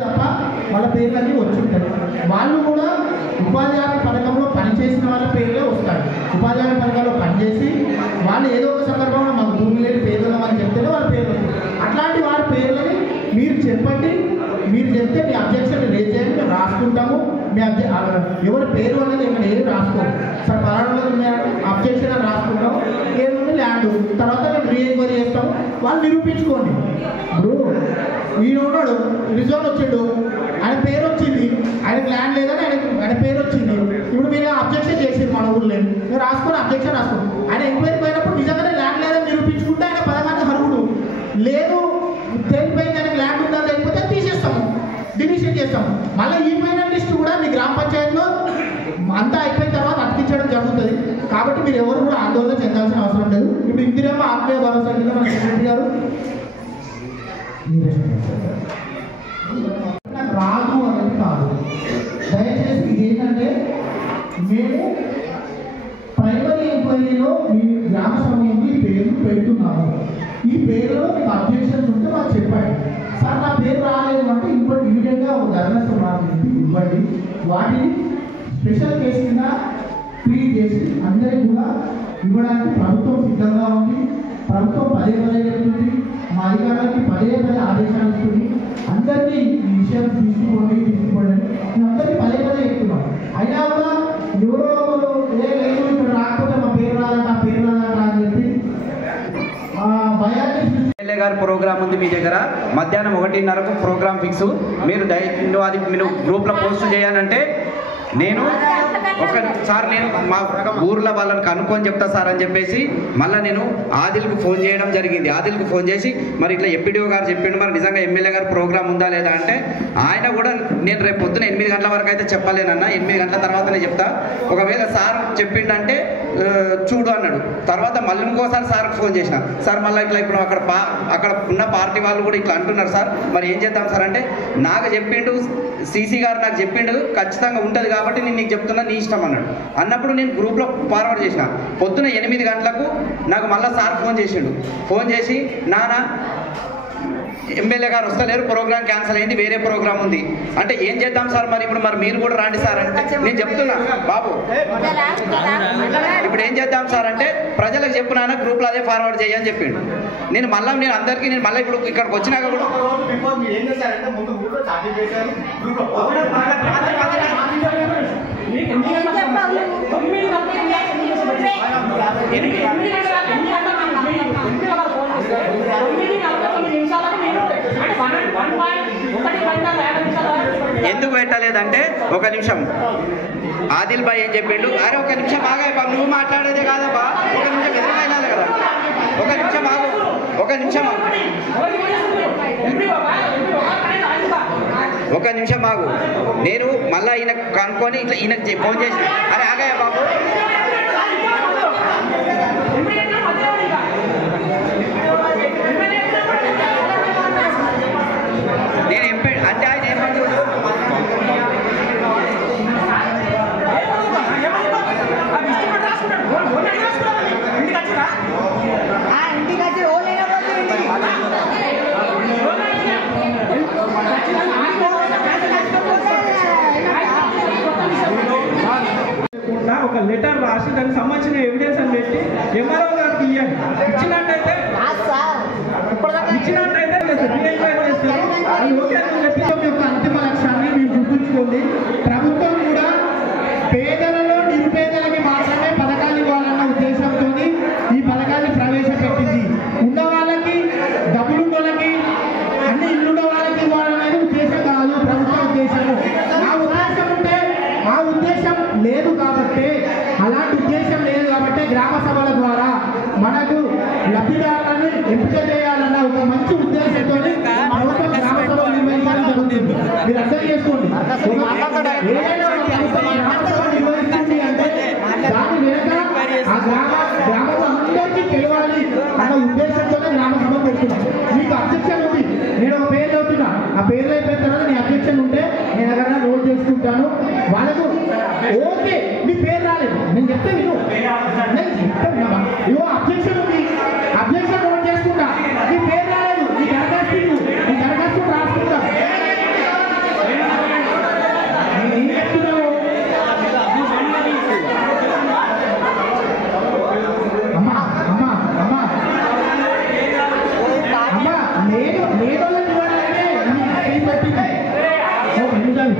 తప్ప వాళ్ళ పేర్లన్నీ వచ్చుంటాయి. వాళ్ళు కూడా ఉపాధి హామీ పథకంలో పనిచేసిన వాళ్ళ పేర్లే వస్తాయి. ఉపాధి హామీ పథకంలో పనిచేసి వాళ్ళు ఏదో ఒక సందర్భంలో మాకు భూమి లేని పేదలం అని చెప్తేనే వాళ్ళ పేర్లు వస్తాయి. అట్లాంటి వారి పేర్లని మీరు చెప్పండి. మీరు చెప్తే మీ అబ్జెక్షన్ రేజ్ చేయండి, మేము రాసుకుంటాము. మీ ఎవరి పేరు అనేది ఇక్కడ ఏది రాసుకోము సార్. పరాణంలో అబ్జెక్షన్ అని రాసుకుంటాం. ఏముంది ల్యాండ్ తర్వాత మేము రీఎంక్వైరీ చేస్తాము. వాళ్ళు నిరూపించుకోండి. ఇప్పుడు ఈయన ఉన్నాడు, రిజర్వ్ వచ్చాడు, ఆయన పేరు వచ్చింది, ఆయనకు ల్యాండ్ లేదని ఆయన పేరు వచ్చింది. ఇప్పుడు మీరు అబ్జెక్షన్ చేసి మన ఊళ్ళో మీరు రాసుకొని అబ్జెక్షన్ రాసుకోండి. ఆయన ఎంక్వైరీ పోయినప్పుడు నిజంగానే ల్యాండ్ లేదని నిరూపించుకుంటే ఆయన పదహాన్ని అర్హుడు. లేదు తేలిపోయింది, ఆయనకు ల్యాండ్ ఉందా లేకపోతే తీసేస్తాము, డివిజన్ చేస్తాము. మళ్ళీ ఈ ఫైనల్ లిస్ట్ కూడా మీ గ్రామ పంచాయతీలో అంతా అయిపోయిన తర్వాత అతికించడం జరుగుతుంది. కాబట్టి మీరు ఎవరు కూడా ఆందోళన చెందాల్సిన అవసరం లేదు. ఇప్పుడు ఇందిరేమో ఆత్మీయ భరోసా కింద మన సెక్రటరీ గారు నాకు రాదు అనేది కాదు. దయచేసి ఇదేంటంటే మేము ప్రైమరీ ఎంక్వైరీలో మీ గ్రామ సమయంలో ఈ పేర్లు పెడుతున్నాము. ఈ పేరులో మీకు అబ్జెక్షన్స్ ఉంటే మాకు చెప్పండి. సార్ నా పేరు రాలేదు అంటే ఇవ్వండి, ఇమీడియట్గా ఒక ధర్నస్ ఇవ్వండి. వాటిని స్పెషల్ కేసు కింద ట్రీట్ చేసి అందరికీ కూడా ఇవ్వడానికి ప్రభుత్వం సిద్ధంగా ఉంది. ప్రభుత్వం పదే చెప్తుంది, మా అధికారులకి పదే ఆదేశాలు ఇస్తుంది. అందరినీ ఈ విషయం తీసుకోండి మేము అందరికీ పదే చెప్తున్నాం. అయినా కూడా ఎవరో లేదు ఇక్కడ రాకపోతే మా పేరు రాదంట, ఆ పేరు రాదంట అని చెప్పి భయాన్ని ఎమ్మెల్యే గారి ప్రోగ్రామ్ ఉంది మీ దగ్గర. మధ్యాహ్నం 1:30కు ప్రోగ్రామ్ ఫిక్స్. మీరు అది మీరు గ్రూప్లో పోస్ట్ చేయాలంటే నేను ఒకసారి నేను మా ఊర్లో వాళ్ళని కనుక్కొని చెప్తా సార్ అని చెప్పేసి మళ్ళీ నేను ఆదిల్కు ఫోన్ చేయడం జరిగింది. ఆదిల్కు ఫోన్ చేసి మరి ఇట్లా ఎంపీడీఓ గారు చెప్పిండు, మరి నిజంగా ఎమ్మెల్యే గారు ప్రోగ్రామ్ ఉందా లేదా అంటే ఆయన కూడా నేను రేపు పొద్దున 8 గంటల వరకు అయితే చెప్పలేనన్నా, 8 గంటల తర్వాతనే చెప్తా. ఒకవేళ సార్ చెప్పిండంటే చూడు అన్నాడు. తర్వాత మళ్ళీ ఇంకోసారి సార్కి ఫోన్ చేసిన, సార్ మళ్ళీ ఇట్లా ఇప్పుడు అక్కడ ఉన్న పార్టీ వాళ్ళు కూడా ఇట్లా అంటున్నారు సార్, మరి ఏం చేద్దాం సార్ అంటే నాకు చెప్పిండు, సీసీ గారు నాకు చెప్పిండు ఖచ్చితంగా ఉంటుంది కాబట్టి నేను నీకు చెప్తున్నా, నీ ఇష్టం అన్నాడు. అన్నప్పుడు నేను గ్రూప్లో ఫార్వర్డ్ చేసిన. పొద్దున 8 గంటలకు నాకు మళ్ళీ సార్ ఫోన్ చేసిండు. ఫోన్ చేసి నాన్న ఎమ్మెల్యే గారు వస్తలేరు, ప్రోగ్రామ్ క్యాన్సిల్ అయింది, వేరే ప్రోగ్రామ్ ఉంది అంటే ఏం చేద్దాం సార్, మరి ఇప్పుడు మరి మీరు కూడా రండి సార్ అంటే నేను చెప్తున్నా బాబు ఇప్పుడు ఏం చేద్దాం సార్ అంటే ప్రజలకు చెప్పు నాన్న గ్రూప్లో అదే ఫార్వర్డ్ చేయని చెప్పిండు. నేను అందరికీ నేను మళ్ళీ ఇప్పుడు ఇక్కడికి వచ్చినాక కూడా ఎందుకు పెట్టలేదంటే ఒక నిమిషం ఆదిల్ భాయ్ ఏం చెప్పిండు, అరే ఒక నిమిషం ఆగా నువ్వు మాట్లాడేదే కాదబ్బా, ఒక నిమిషం ఎదురైనాలి కదా, ఒక నిమిషం ఆగు, ఒక నిమిషం ఆగు. నేను మళ్ళీ ఈయన కనుక్కొని ఇట్లా ఈయనకు ఫోన్ చేసి అరే ఆగాయా బాబు నేను అంటే ఆయన ఏమంటారు ఒక లెటర్ రాసి దానికి సంబంధించిన ఎవిడెన్స్ అని పెట్టి ఎంఆర్ఓ గారికి ఇవ్వండి. ఇచ్చినట్టయితే అంతిమ లక్ష్యాన్ని మీరు గుర్తుంచుకోండి. ప్రభుత్వం కూడా పేదలలో నిరుపేదలకి మాత్రమే పథకాలు ఇవ్వాలన్న ఉద్దేశంతో ఈ పథకాన్ని ప్రవేశపెట్టింది. ఉన్న వాళ్ళకి డబ్బులున్న వాళ్ళకి అన్ని ఇల్లున్న వాళ్ళకి ఇవ్వాలనేది ఉద్దేశం కాదు ప్రభుత్వ ఉద్దేశము. ఆ ఉద్దేశం లేదు కాబట్టి, అలాంటి ఉద్దేశం లేదు కాబట్టి గ్రామ సభల ద్వారా మనకు లబ్ధిదారులను ఎంపిక చేయాలన్న ఒక మంచి ఉద్దేశంతో ప్రభుత్వం గ్రామ సభలు నిర్వహించడం జరుగుతుంది. మీరు అర్థం చేసుకోండి. ఏదైనా ఒక ప్రభుత్వం గ్రామ సభ నిర్వహిస్తుంది అంటే దాని వెనుక ఆ గ్రామంలో అందరికీ తెలియాలి అన్న ఉద్దేశంతోనే గ్రామ సభ పెడుతున్నాం. మీకు అబ్జెక్షన్ ఉంది, నేను ఒక పేరు చదువుతున్నా, ఆ పేరు అయిపోయిన తర్వాత నీ అబ్జెక్షన్ ఉంటే నేను ఎవరైనా నోట్ చేసుకుంటాను. వాళ్ళకు ఓకే నీ పేరు రాలేదు నేను చెప్తే విను, నేను చెప్తాను ఇవో అబ్జెక్షన్ ఉంది, అబ్జెక్షన్ నోట్ చేసుకుంటా, నీ పేరు రాలేదు, నీ దరఖాస్తు రాసుకుంటా. మీటింగ్ పెట్టింది. ఓకే నిజాలు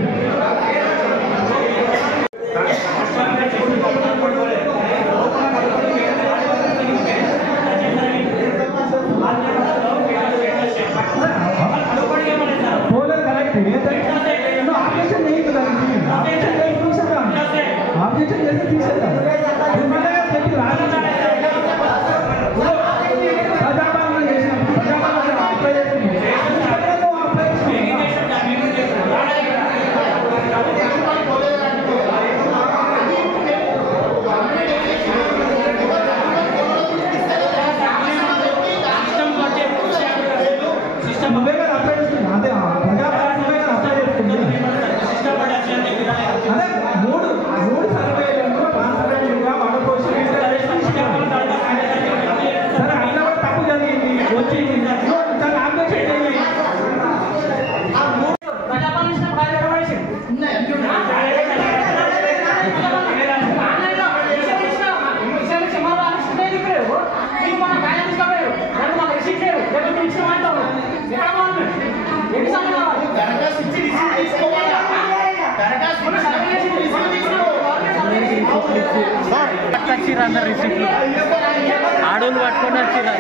ఆడోళ్ళు పట్టుకొని వచ్చిరా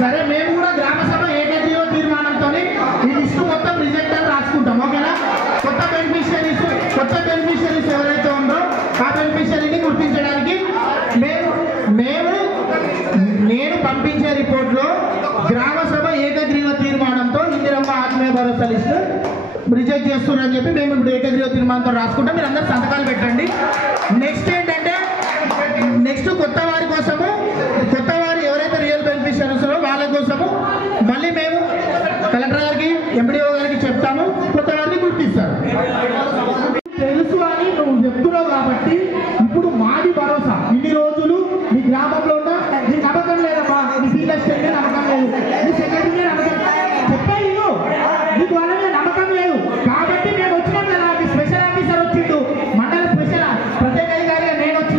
సరే మేము కూడా గ్రామ సభ ఏకగ్రీవ తీర్మానంతో ఈ లిస్టు మొత్తం రిజెక్ట్ అని రాసుకుంటాం. ఓకేనా? కొత్త బెనిఫిషియరీస్ ఎవరైతే ఉందో ఆ బెనిఫిషియరీని గుర్తించడానికి నేను పంపించే రిపోర్ట్లో గ్రామ సభ ఏకగ్రీవ తీర్మానంతో ఇందిరమ్మ ఆత్మీయ భరోసా లిస్టు రిజెక్ట్ చేస్తున్నారని చెప్పి మేము ఇప్పుడు ఏకగ్రీవ తీర్మానంతో రాసుకుంటాం. మీరు అందరూ సంతకాలు పెట్టండి. నెక్స్ట్ ఏంటంటే కొత్త వారి కోసము కొత్త వారు ఎవరైతే రియల్ బెనిఫిషియరీస్ వాళ్ళ కోసము మళ్ళీ మేము కలెక్టర్ గారికి ఎంపీడీఓ గారికి చెప్తాము. కొత్త వారిని గుర్తిస్తారు. తెలుసు అని నువ్వు చెప్తున్నావు కాబట్టి ఇప్పుడు మాది భరోసా. ఇన్ని రోజులు మీ గ్రామంలో ఉన్న నీ నమ్మకం లేదమ్మా, నీ సీఎస్టీ నమ్మకం లేదు, నీ సెక్రటరీ నమ్మకం చెప్పాయి నీకు వాళ్ళ మీద నమ్మకం లేదు కాబట్టి మేము వచ్చినాం కదా. స్పెషల్ ఆఫీసర్ వచ్చిండు, మండల స్పెషల్ ప్రత్యేక అధికారిగా నేను వచ్చిన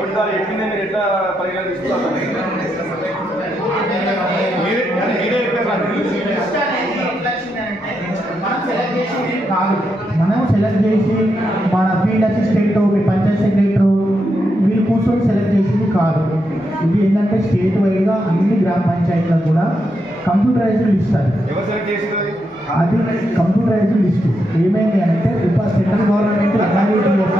ఓటు ద్వారా ఎట్టిందే మీరు ఎట్లా పరిగణిస్తారు? మనం సెలెక్ట్ చేసి మన ఫీల్డ్ అసిస్టెంట్ మీ పంచాయత్ సెక్రటరీ వీళ్ళు కూర్చొని సెలెక్ట్ చేసింది కాదు. ఇది ఏంటంటే స్టేట్ వైడ్గా అన్ని గ్రామ పంచాయతీలకు కూడా కంప్యూటరైజ్డ్ లిస్ట్ అది కంప్యూటరైజ్డ్ లిస్టు ఏమైంది అంటే ఇప్పుడు సెంట్రల్ గవర్నమెంట్ ఎన్ఆర్ఈటీఎస్లో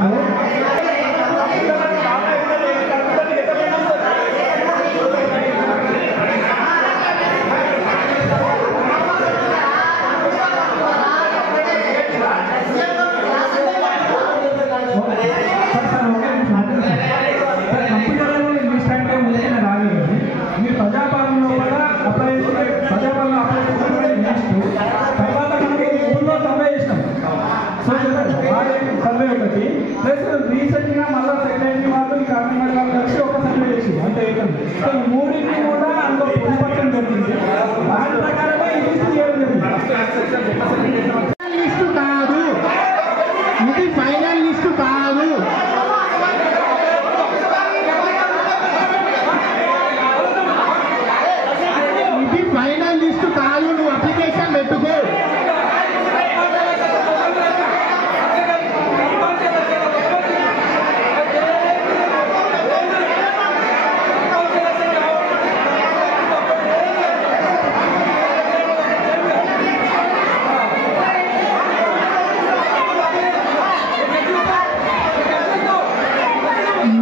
సర్వే ఒకటి ప్లస్ రీసెంట్గా మళ్ళీ సెక్రటరీ వాళ్ళు ఈ కార్మిక వాళ్ళు కలిసి ఒక సర్వే చేసి అంటే సో ఈ మూడింటిని కూడా అందులో పొందుపరచడం జరిగింది. దాని ప్రకారమే ఈ లిస్ట్ చేయడం జరిగింది. లిస్టు కాదు, ఇది ఫైనల్ లిస్టు కాదు. ఇది ఫైనల్ లిస్టు కాదు. నువ్వు అప్లికేషన్ పెట్టుకో.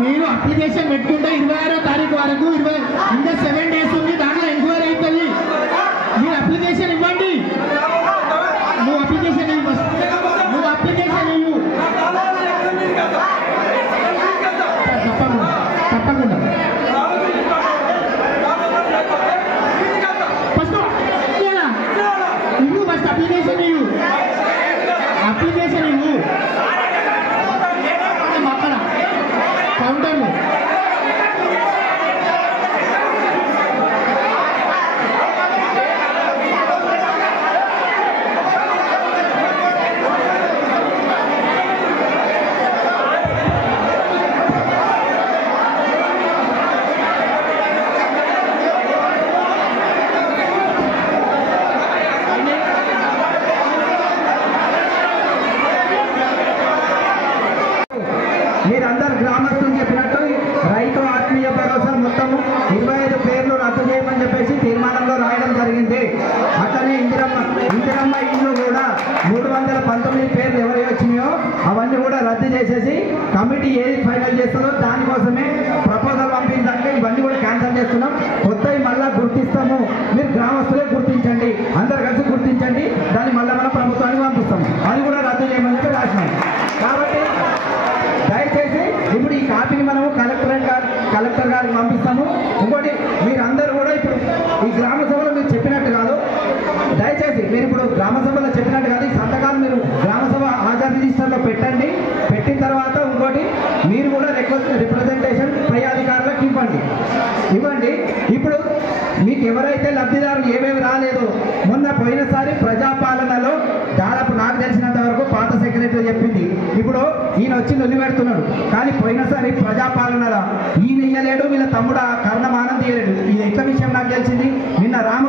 మీరు అప్లికేషన్ పెట్టుకుంటే 26వ తారీఖు వరకు ఇంకా 7 days ఉంది. దాంట్లో ఎంక్వైరీ అవుతుంది. మీరు అప్లికేషన్ ఇవ్వండి. నువ్వు అప్లికేషన్ ఇవ్వు. నువ్వు అప్లికేషన్ ఇవ్వు. తప్పకుండా తప్పకుండా ఫస్ట్ ఇవ్వు. ఫస్ట్ అప్లికేషన్ ఇవ్వు. అప్లికేషన్ ఇవ్వు. అక్కడ కౌంటర్లో మీరందరూ గ్రామస్తులు చెప్పినట్టు రైతు ఆత్మీయ భరోసా మొత్తం 25 పేర్లు రద్దు చేయమని చెప్పేసి తీర్మానంలో రాయడం జరిగింది. అట్లనే ఇందిరమ్మ ఇల్లు కూడా 319 పేర్లు ఎవరి వచ్చినాయో అవన్నీ కూడా రద్దు చేసేసి కమిటీ ఏది ఫైనల్ చేస్తుందో దానికోసమే ప్రపోజల్ పంపించాక ఇవన్నీ కూడా క్యాన్సిల్ చేస్తున్నాం. కొత్తవి మళ్ళా గుర్తిస్తాము. మీరు గ్రామస్తులే గుర్తించండి, అందరు కలిసి గుర్తించండి. దాన్ని మళ్ళీ మనం ప్రభుత్వానికి పంపిస్తాము. అది కూడా రద్దు చేయమని చెప్పి రాసినాం. కాబట్టి దయచేసి ఇప్పుడు ఈ కాపీని మనము కలెక్టర్ గారికి పంపిస్తాము. ఇంకోటి మీరందరూ కూడా ఇప్పుడు ఈ గ్రామ సభలో మీరు చెప్పినట్టు కాదు, దయచేసి మీరు ఇప్పుడు గ్రామ సభలో చెప్పినట్టు కాదు, ఈ సంతకాలు మీరు గ్రామ సభ హాజరు రిజిస్టర్లో పెట్టండి. పెట్టిన తర్వాత ఇంకోటి మీరు కూడా రిప్రజెంటేషన్ పై అధికారులకు ఇవ్వండి. ఇప్పుడు మీకు ఎవరైతే లబ్ధిదారులు ఏమేమి రాలేదు, మొన్న పోయినసారి ప్రజాపాలనలో దాదాపు నాకు తెలిసినంత వరకు పాత సెక్రటరీ చెప్పింది. ఇప్పుడు ఈయన వచ్చి నొల్లి పెడుతున్నాడు. కానీ పోయినసారి ప్రజాపాలనలో ఈయన ఇయ్యలేడు, వీళ్ళ తమ్ముడు కర్ణమానం తీయలేడు. ఇది ఎట్ల విషయం నాకు తెలిసింది. నిన్న రామ